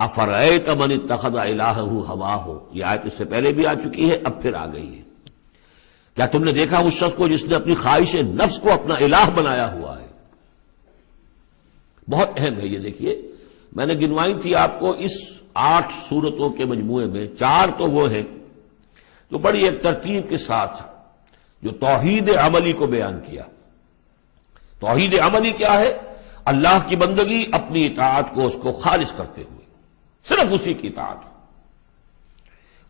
افرأیت من اتخذ الہہ ہواہ، یہ آیت اس سے پہلے بھی آ چکی ہے، اب پھر آ گئی ہے۔ کیا تم نے دیکھا اس شخص کو جس نے اپنی خواہش نفس کو اپنا الہ بنایا ہوا ہے؟ بہت اہم ہے یہ۔ دیکھیے میں نے گنوائی تھی آپ کو اس 8 سورتوں کے مجموعے میں 4 تو وہ ہیں جو بڑی ایک ترتیب کے ساتھ جو توحید عملی کو بیان کیا۔ توحید عملی کیا ہے؟ اللہ کی بندگی، اپنی اطاعت کو اس کو خالص کرتے ہوئے، صرف اسی کی اطاعت،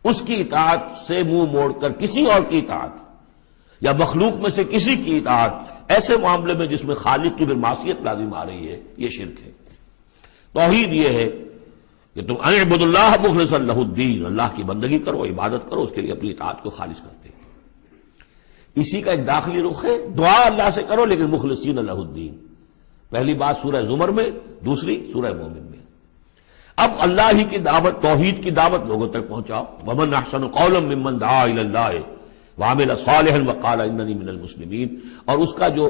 اس کی اطاعت سے منہ موڑ کر کسی اور کی اطاعت یا مخلوق میں سے کسی کی اطاعت ایسے معاملے میں جس میں خالق کی پھر معصیت لازم آ رہی ہے، یہ شرک ہے۔ توحید یہ ہے کہ تم اعبدوا اللہ مخلصا لہ الدین، اللہ کی بندگی کرو، عبادت کرو، اس کے لیے اپنی اطاعت کو خالص کرتے ہیں۔ اسی کا ایک داخلی رخ ہے، دعا اللہ سے کرو لیکن مخلصین لہ الدین۔ پہلی بات سورہ زمر میں، دوسری سورہ مومن میں۔ اب اللہ ہی کی دعوت، توحید کی دعوت لوگوں تک پہنچاؤ۔ ومن احسن قولا ممن دعا الی اللہ وعمل صالحا وقال اننی من المسلمین، اور اس کا جو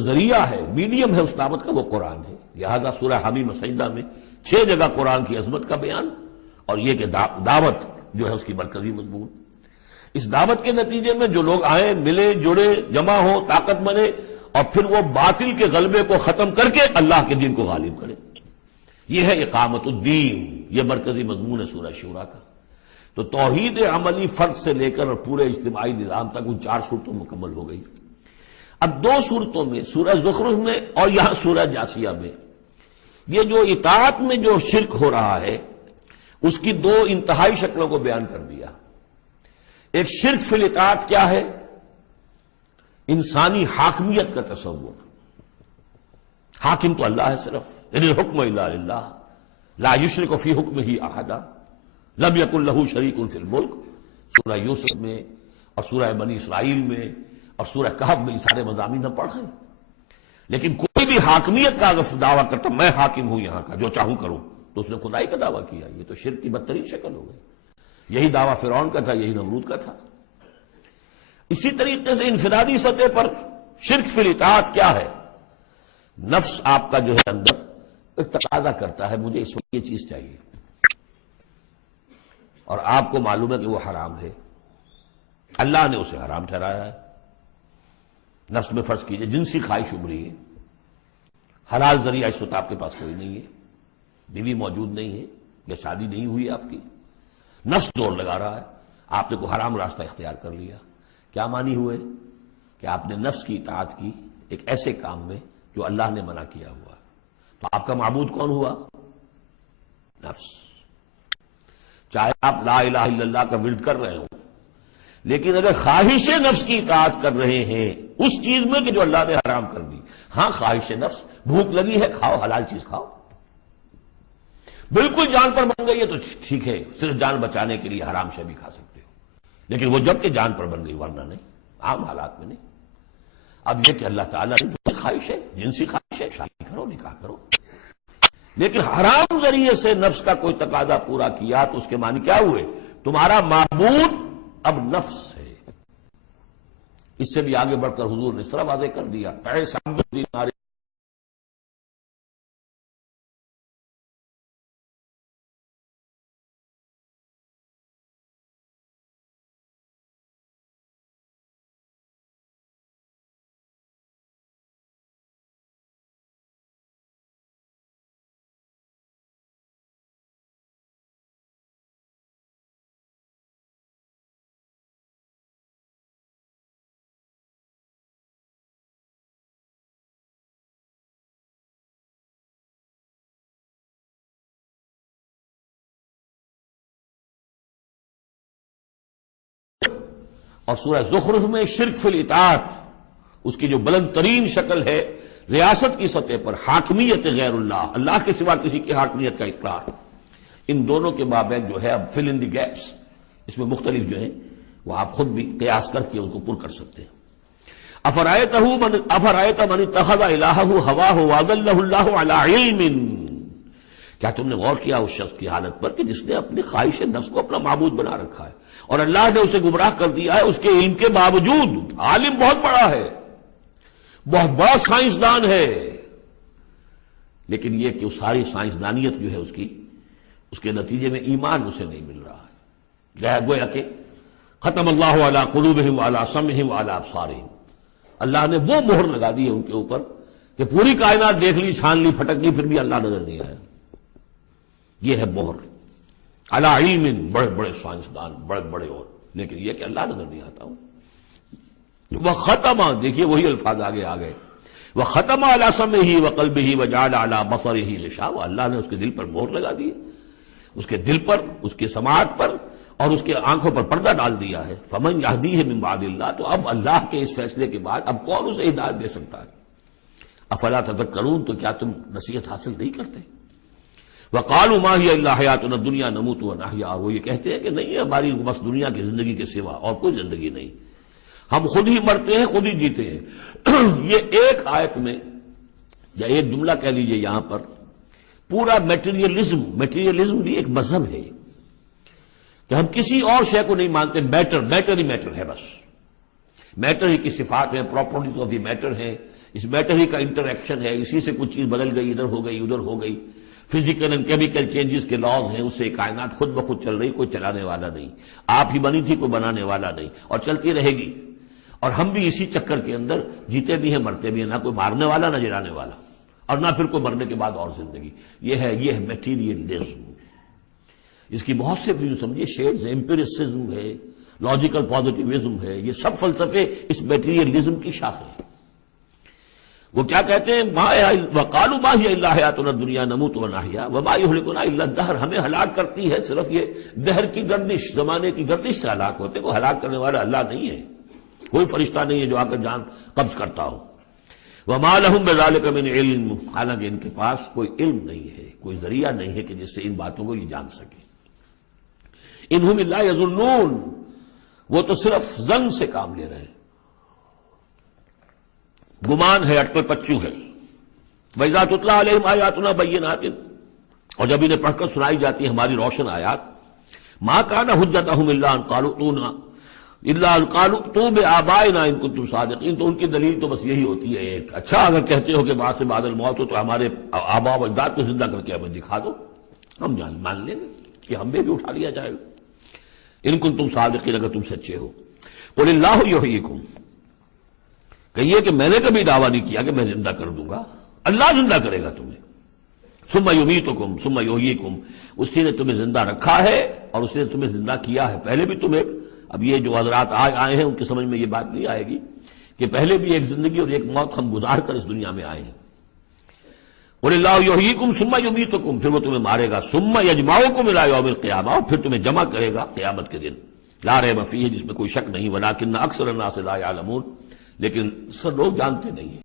ذریعہ ہے، میڈیم ہے اس دعوت کا، وہ قرآن ہے۔ لہذا سورہ حمیم سجدہ میں 6 جگہ قرآن کی عظمت کا بیان، اور یہ کہ دعوت جو ہے اس کی مرکزی مضمون۔ اس دعوت کے نتیجے میں جو لوگ آئیں، ملے، جڑے، جمع ہوں، طاقت بنے، اور پھر وہ باطل کے غلبے کو ختم کر کے اللہ کے دین کو غالب کرے، یہ ہے اقامت الدین، یہ مرکزی مضمون ہے سورہ شورى کا۔ تو توحید عملی فرد سے لے کر اور پورے اجتماعی نظام تک ان 4 صورتوں مکمل ہو گئی۔ اب 2 صورتوں میں، سورہ زخرف میں اور یہاں سورہ جاثیہ میں، یہ جو اطاعت میں جو شرک ہو رہا ہے اس کی 2 انتہائی شکلوں کو بیان کر دیا۔ ایک شرک فی الاطاعت کیا ہے؟ انسانی حاکمیت کا تصور، حاکم تو اللہ ہے صرف، ان الحکم الا للہ لا یشرک فی حکمہ احدا لم یکن لہ شریک فی الملک، سورہ یوسف میں اور سورہ بنی اسرائیل میں اور سورہ کہف میں یہ سارے مضامین ہم پڑھ رہے ہیں۔ لیکن کوئی بھی حاکمیت کا اگر دعویٰ کرتا میں حاکم ہوں یہاں کا، جو چاہوں کروں، تو اس نے خدائی کا دعویٰ کیا۔ یہ تو شرک کی بدترین شکل ہو گئی۔ یہی دعویٰ فرعون کا تھا، یہی نمرود کا تھا۔ اسی طریقے سے انفرادی سطح پر شرک فی الاطاعت کیا ہے؟ نفس آپ کا جو ہے اندر ایک تقاضا کرتا ہے مجھے اس وقت یہ چیز چاہیے، اور آپ کو معلوم ہے کہ وہ حرام ہے، اللہ نے اسے حرام ٹھہرایا ہے۔ نفس میں فرض کیجئے جنسی خواہش ابھری ہے، حلال ذریعہ اس وقت آپ کے پاس کوئی نہیں ہے، بیوی موجود نہیں ہے یا شادی نہیں ہوئی آپ کی، نفس زور لگا رہا ہے، آپ نے کوئی حرام راستہ اختیار کر لیا۔ کیا مانی ہوئے کہ آپ نے نفس کی اطاعت کی ایک ایسے کام میں جو اللہ نے منع کیا ہوا، تو آپ کا معبود کون ہوا؟ نفس۔ چاہے آپ لا الہ الا اللہ کا ورد کر رہے ہوں، لیکن اگر خواہش نفس کی اطاعت کر رہے ہیں اس چیز میں کہ جو اللہ نے حرام کر دی، ہاں خواہش نفس، بھوک لگی ہے کھاؤ، حلال چیز کھاؤ، بالکل جان پر بن گئی ہے تو ٹھیک ہے، صرف جان بچانے کے لیے حرام شے بھی کھا سکتے ہو، لیکن وہ جب کہ جان پر بن گئی، ورنہ نہیں، عام حالات میں نہیں۔ اب یہ کہ اللہ تعالیٰ نے جو خواہش ہے، جنسی خواہش ہے، شادی کرو، نکاح کرو، لیکن حرام ذریعے سے نفس کا کوئی تقاضا پورا کیا تو اس کے معنی کیا ہوئے؟ تمہارا معبود اب نفس ہے۔ اس سے بھی آگے بڑھ کر حضور نے اس طرح واضح کر دیا، قیس عبد الدینار اور سورہ زخرف میں شرک فی الاطاعت، اس کی جو بلند ترین شکل ہے ریاست کی سطح پر حاکمیت غیر اللہ، اللہ کے سوا کسی کی حاکمیت کا اقرار، ان دونوں کے مابین جو ہے اب فل ان دی گیپس، اس میں مختلف جو ہیں وہ آپ خود بھی قیاس کر کے ان کو پر کر سکتے ہیں۔ افرأیت من اتخذ الہہ ہواہ واضلہ اللہ علی علم، کیا تم نے غور کیا اس شخص کی حالت پر کہ جس نے اپنی خواہش نفس کو اپنا معبود بنا رکھا ہے اور اللہ نے اسے گمراہ کر دیا ہے اس کے علم کے باوجود؟ عالم بہت بڑا ہے، بہت بڑا سائنسدان ہے، لیکن یہ کہ ساری سائنسدانیت جو ہے اس کی اس کے نتیجے میں ایمان اسے نہیں مل رہا ہے. گویا کہ ختم اللہ علی قلوبہم وعلی سمعہم وعلی ابصارہم، اللہ نے وہ مہر لگا دی ہے ان کے اوپر کہ پوری کائنات دیکھ لی، چھان لی، پھٹک لی، پھر بھی اللہ نظر نہیں آیا. یہ ہے مہر. علی علم، بڑے بڑے سائنسدان، بڑے بڑے، اور لیکن یہ کہ اللہ نظر نہیں آتا ہوں. وہ ختم، دیکھیے وہی الفاظ آگے آ گئے، وہ ختم علی سمعہ وقلبہ وجعل علی بصرہ غشاوہ، اللہ نے اس کے دل پر مہر لگا دی ہے، اس کے دل پر، اس کے سماعت پر اور اس کے آنکھوں پر پردہ ڈال دیا ہے. فمن یہدیہ من بعد اللہ، تو اب اللہ کے اس فیصلے کے بعد اب کون اسے ہدایت دے سکتا ہے؟ افلا تذکرون، تو کیا تم نصیحت حاصل نہیں کرتے؟ وقالوا ما هي الا حیاتنا الدنیا نموت ونحیا، وہ یہ کہتے ہیں کہ نہیں ہے ہماری بس دنیا کی زندگی کے سوا اور کوئی زندگی نہیں، ہم خود ہی مرتے ہیں، خود ہی جیتے ہیں. یہ ایک آیت میں یا ایک جملہ کہہ لیجئے یہاں پر پورا میٹیریلزم بھی ایک مذہب ہے کہ ہم کسی اور شے کو نہیں مانتے، میٹر ہی میٹر ہے، بس میٹر ہی کی صفات ہیں، پراپرٹیز آف دی میٹر ہیں، اس میٹر ہی کا انٹر ایکشن ہے، اسی سے کچھ چیز بدل گئی، ادھر ہو گئی ادھر ہو گئی، فزیکل اینڈ کیمیکل چینجز کے لاز ہیں، اس سے کائنات خود بخود چل رہی، کوئی چلانے والا نہیں، آپ ہی بنی تھی، کوئی بنانے والا نہیں، اور چلتی رہے گی. اور ہم بھی اسی چکر کے اندر جیتے بھی ہیں، مرتے بھی ہیں، نہ کوئی مارنے والا نہ جلانے والا، اور نہ پھر کوئی مرنے کے بعد اور زندگی. یہ ہے میٹیریلزم. اس کی بہت سے پھر سمجھیے شیڈز ہیں، ایمپیریسزم ہے، لاجیکل پازیٹیوزم ہے، یہ سب فلسفے اس میٹیریلزم کی شاخیں ہیں. وہ کیا کہتے ہیں؟ وقالوا ما هي الا حیاتنا الدنیا نموت ونحیا وما یہلکنا الا الدہر، ہمیں ہلاک کرتی ہے صرف یہ دہر کی گردش، زمانے کی گردش سے ہلاک ہوتے. کوئی ہلاک کرنے والا اللہ نہیں ہے، کوئی فرشتہ نہیں ہے جو آ کر جان قبض کرتا ہو. وما لهم بذلک من علم، حالانکہ ان کے پاس کوئی علم نہیں ہے، کوئی ذریعہ نہیں ہے کہ جس سے ان باتوں کو یہ جان سکے. انہم الا یظنون، وہ تو صرف ظن سے کام لے رہے ہیں، گمان ہے، اٹکل پچو ہے. وَإِذَا تُتْلَىٰ عَلَيْهِمْ آيَاتُنَا بَيِّنَاتٍ، اور جب انہیں پڑھ کر سنائی جاتی ہے ہماری روشن آیات، مَا كَانَ حُجَّتُهُمْ إِلَّا أَن قَالُوا ائْتُوا بِآبَائِنَا إِن كُنتُمْ صَادِقِينَ. تو ان کی دلیل تو بس یہی ہوتی ہے ایک، اچھا اگر کہتے ہو کہ بعد سے بعد الموت ہو تو ہمارے آباء و اجداد کو زندہ کر کے ہمیں دکھا دو، ہم مان لیں گے کہ ہمیں بھی اٹھا لیا جائے گا. ان کنتم صادقین، اگر تم سچے ہو. قل اللہ یحییکم، کہیے کہ میں نے کبھی دعویٰ نہیں کیا کہ میں زندہ کر دوں گا، اللہ زندہ کرے گا تمہیں. ثم یمیتکم ثم یحییکم، اسی نے تمہیں زندہ رکھا ہے اور اس نے تمہیں زندہ کیا ہے. پہلے بھی تم ایک، اب یہ جو حضرات آئے ہیں ان کی سمجھ میں یہ بات نہیں آئے گی کہ پہلے بھی ایک زندگی اور ایک موت ہم گزار کر اس دنیا میں آئے ہیں. قل اللہ یحییکم ثم یمیتکم، پھر وہ تمہیں مارے گا. ثم یجمعکم الی یوم القیامہ، اور پھر تمہیں جمع کرے گا قیامت کے دن. لا ریب فیہ، جس میں کوئی شک نہیں. ولکن اکثر الناس لا یعلمون، لیکن اکثر لوگ جانتے نہیں ہیں.